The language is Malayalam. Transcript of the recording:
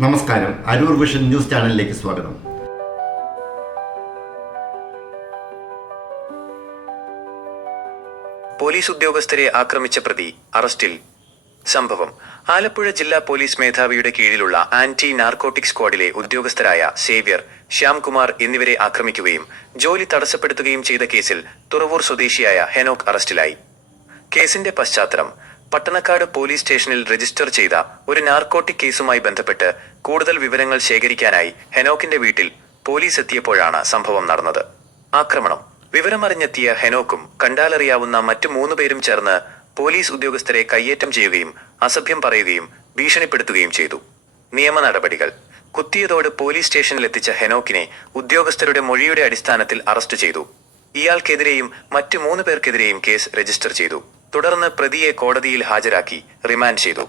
നമസ്കാരം. അരൂർ വിഷൻ ന്യൂസ് ചാനലിലേക്ക് സ്വാഗതം. പോലീസ് ഉദ്യോഗസ്ഥരെ ആക്രമിച്ച പ്രതി അറസ്റ്റിൽ സംഭവം. ആലപ്പുഴ ജില്ലാ പോലീസ് മേധാവിയുടെ കീഴിലുള്ള ആന്റി നാർക്കോട്ടിക് സ്ക്വാഡിലെ ഉദ്യോഗസ്ഥരായ സേവ്യർ ശ്യാംകുമാർ എന്നിവരെ ആക്രമിക്കുകയും ജോലി തടസ്സപ്പെടുത്തുകയും ചെയ്ത കേസിൽ തുറവൂർ സ്വദേശിയായ ഹെനോക്ക് അറസ്റ്റിലായി. കേസിന്റെ പശ്ചാത്തലം പട്ടണക്കാട് പോലീസ് സ്റ്റേഷനിൽ രജിസ്റ്റർ ചെയ്ത ഒരു നാർക്കോട്ടിക് കേസുമായി ബന്ധപ്പെട്ട് കൂടുതൽ വിവരങ്ങൾ ശേഖരിക്കാനായി ഹെനോക്കിന്റെ വീട്ടിൽ പോലീസ് എത്തിയപ്പോഴാണ് സംഭവം നടന്നത്. ആക്രമണം. വിവരമറിഞ്ഞെത്തിയ ഹെനോക്കും കണ്ടാലറിയാവുന്ന മറ്റു മൂന്ന് പേരും ചേർന്ന് പോലീസ് ഉദ്യോഗസ്ഥരെ കയ്യേറ്റം ചെയ്യുകയും അസഭ്യം പറയുകയും ഭീഷണിപ്പെടുത്തുകയും ചെയ്തു. നിയമ നടപടികൾ. കുത്തിയതോട് പോലീസ് സ്റ്റേഷനിൽ എത്തിച്ച ഹെനോക്കിനെ ഉദ്യോഗസ്ഥരുടെ മൊഴിയുടെ അടിസ്ഥാനത്തിൽ അറസ്റ്റ് ചെയ്തു. ഇയാൾക്കെതിരെയും മറ്റു മൂന്ന് പേർക്കെതിരെയും കേസ് രജിസ്റ്റർ ചെയ്തു. തുടർന്ന് പ്രതിയെ കോടതിയിൽ ഹാജരാക്കി റിമാൻഡ് ചെയ്തു